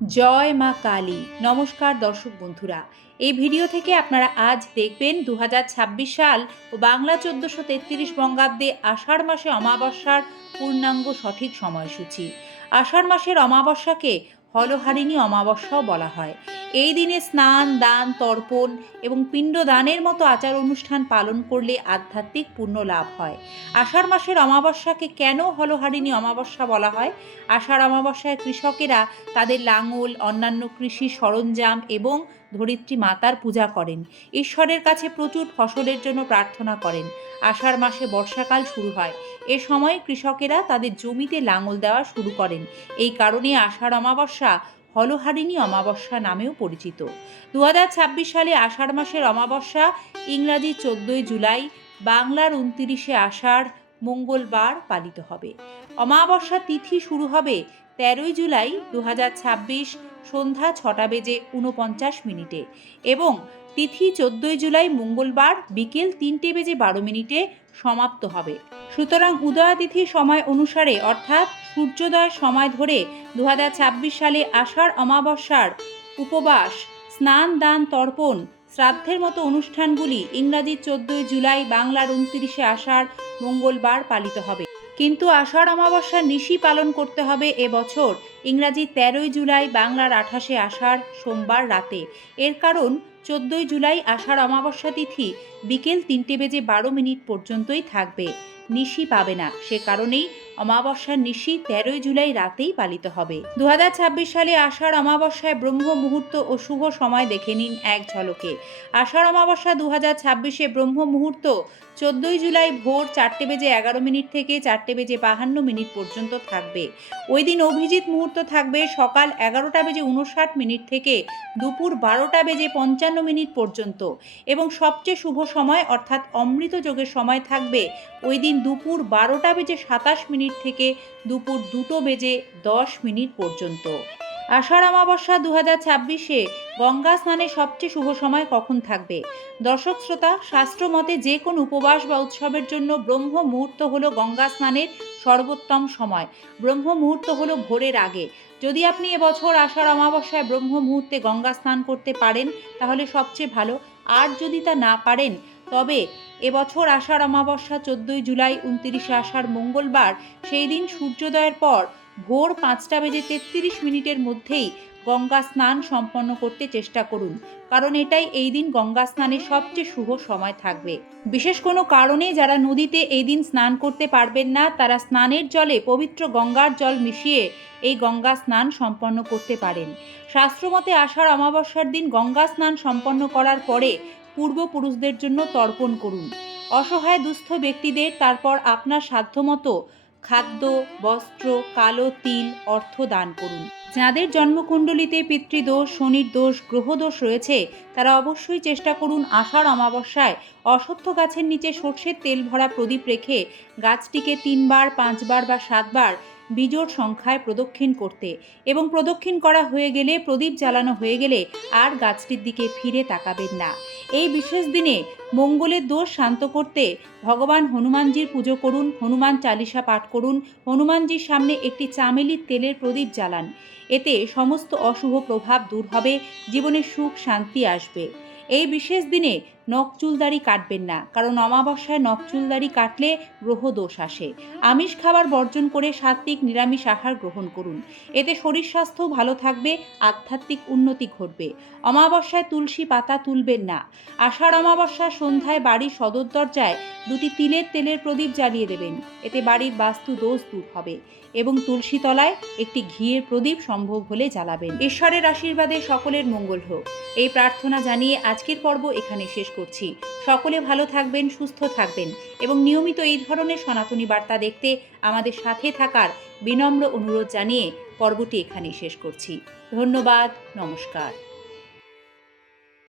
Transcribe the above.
জয় মা কালী। নমস্কার দর্শক বন্ধুরা, এই ভিডিও থেকে আপনারা আজ দেখবেন 2026 সাল ও বাংলা 1433 বঙ্গাব্দে আষাঢ় মাসে অমাবস্যার পূর্ণাঙ্গ সঠিক সময়সূচি। আষাঢ় মাসের অমাবস্যাকে হলহারিণী অমাবস্যাও বলা হয়। এই দিনে স্নান, দান, তর্পণ এবং পিণ্ডদানের মতো আচার অনুষ্ঠান পালন করলে আধ্যাত্মিক পুণ্য লাভ হয়। আষাঢ় মাসের অমাবস্যাকে কেন হলহারিণী অমাবস্যা বলা হয়? আষাঢ় অমাবস্যায় কৃষকেরা তাদের লাঙল, অন্যান্য কৃষি সরঞ্জাম এবং ধরিত্রী মাতার পূজা করেন। ঈশ্বরের কাছে প্রচুর ফসলের জন্য প্রার্থনা করেন। আষাঢ় মাসে বর্ষাকাল শুরু হয়। এ সময় কৃষকেরা তাদের জমিতে লাঙল দেওয়া শুরু করেন। এই কারণে আষাঢ় অমাবস্যা হলহারিণী অমাবস্যা নামেও পরিচিত। 2026 সালে আষাঢ় মাসের অমাবস্যা ইংরাজি 14 জুলাই, বাংলার 29শে আষাঢ় মঙ্গলবার পালিত হবে। অমাবস্যা তিথি শুরু হবে 13 জুলাই 2026 সন্ধ্যা 6:49 এবং তিথি 14 জুলাই মঙ্গলবার বিকেল 3:12 সমাপ্ত হবে। সুতরাং উদয়াতিথির সময় অনুসারে অর্থাৎ সূর্যোদয়ের সময় ধরে 2026 সালে আষাঢ় অমাবস্যার উপবাস, স্নান, দান, তর্পণ, শ্রাদ্ধের মতো অনুষ্ঠানগুলি ইংরাজি 14 জুলাই, বাংলার 29শে আষাঢ় মঙ্গলবার পালিত হবে। কিন্তু আষাঢ় অমাবস্যার নিশি পালন করতে হবে এবছর ইংরাজি 13 জুলাই, বাংলার 28শে আষাঢ় সোমবার রাতে। এর কারণ 14 জুলাই আষাঢ় অমাবস্যা তিথি বিকেল 3:12 পর্যন্তই থাকবে, নিশি পাবে না। সে কারণেই অমাবস্যার নিশি 13 জুলাই রাতেই পালিত হবে। 2026 সালে আষাঢ় অমাবস্যায় ব্রহ্ম মুহূর্ত ও শুভ সময় দেখে নিন এক ঝলকে। আষাঢ় অমাবস্যা 2026-এ ব্রহ্ম মুহূর্ত 14 জুলাই ভোর 4:11 থেকে 4:52 পর্যন্ত থাকবে। ওই দিন অভিজিৎ মুহূর্ত থাকবে সকাল 11:59 থেকে দুপুর 12:55 পর্যন্ত এবং সবচেয়ে শুভ সময় অর্থাৎ অমৃত যোগের সময় থাকবে ওই দিন দুপুর 12:27 থেকে দুপুর 2:10 পর্যন্ত। আষাঢ় অমাবস্যা 2026-এ গঙ্গা স্নানের সবচেয়ে শুভ সময় কখন থাকবে? দর্শক শ্রোতা, শাস্ত্র মতে যে কোনো উপবাস বা উৎসবের জন্য ব্রহ্ম মুহূর্ত হলো গঙ্গা স্নানের সর্বোত্তম সময়। ব্রহ্ম মুহূর্ত হলো ভোরের আগে। যদি আপনি এবছর আষাঢ় অমাবস্যায় ব্রহ্ম মুহূর্তে গঙ্গা স্নান করতে পারেন তাহলে সবচেয়ে ভালো। আর যদি তা না পারেন তবে এবছর আষাঢ় অমাবস্যা 14 জুলাই, 29শে আষাঢ় মঙ্গলবার, সেই দিন সূর্যোদয়ের পর ভোর 5:33 মধ্যেই গঙ্গা স্নান সম্পন্ন করতে চেষ্টা করুন, কারণ এটাই এই দিন গঙ্গা স্নানের সবচেয়ে শুভ সময় থাকবে। বিশেষ কোনো কারণে যারা নদীতে এই দিন স্নান করতে পারবেন না তারা স্নানের জলে পবিত্র গঙ্গার জল মিশিয়ে এই গঙ্গা স্নান সম্পন্ন করতে পারেন। শাস্ত্রমতে আষাঢ় অমাবস্যার দিন গঙ্গা স্নান সম্পন্ন করার পরে পূর্বপুরুষদের জন্য তর্পণ করুন। অসহায় দুস্থ ব্যক্তিদের তারপর আপনার সাধ্যমতো খাদ্য, বস্ত্র, কালো তিল, অর্থ দান করুন। যাদের জন্মকুণ্ডলিতে পিতৃদোষ, শনির দোষ, গ্রহদোষ রয়েছে তারা অবশ্যই চেষ্টা করুন আষাঢ় অমাবস্যায় অশ্বত্থ গাছের নিচে সর্ষের তেল ভরা প্রদীপ রেখে গাছটিকে 3 বার, 5 বার বা 7 বার বিজোড় সংখ্যায় প্রদক্ষিণ করতে এবং প্রদক্ষিণ করা হয়ে গেলে, প্রদীপ জ্বালানো হয়ে গেলে আর গাছটির দিকে ফিরে তাকাবেন না। এই বিশেষ দিনে মঙ্গলের দোষ শান্ত করতে ভগবান হনুমানজির পুজো করুন, হনুমান চালিসা পাঠ করুন, হনুমানজির সামনে একটি চামেলির তেলের প্রদীপ জ্বালান। এতে সমস্ত অশুভ প্রভাব দূর হবে, জীবনে সুখ শান্তি আসবে। এই বিশেষ দিনে নখচুলদাড়ি কাটবেন না, কারণ অমাবস্যায় নখচুলদাড়ি কাটলে গ্রহ দোষ আসে। আমিষ খাবার বর্জন করে সাত্ত্বিক নিরামিষ আহার গ্রহণ করুন। এতে শরীর স্বাস্থ্য ভালো থাকবে, আধ্যাত্মিক উন্নতি ঘটবে। অমাবস্যায় তুলসী পাতা তুলবেন না। আষাঢ় অমাবস্যার সন্ধ্যায় বাড়ির সদর দরজায় 2টি তিলের তেলের প্রদীপ জ্বালিয়ে দেবেন। এতে বাড়ির বাস্তু দোষ দূর হবে এবং তুলসী তলায় একটি ঘিয়ের প্রদীপ সম্ভব হলে জ্বালাবেন। ঈশ্বরের আশীর্বাদে সকলের মঙ্গল হোক, এই প্রার্থনা জানিয়ে আজকের পর্ব এখানে শেষ করছি। সকলে ভালো থাকবেন, সুস্থ থাকবেন এবং নিয়মিত এই ধরনের সনাতনী বার্তা দেখতে আমাদের সাথে থাকার বিনম্র অনুরোধ জানিয়ে পর্বটি এখানেই শেষ করছি। ধন্যবাদ, নমস্কার।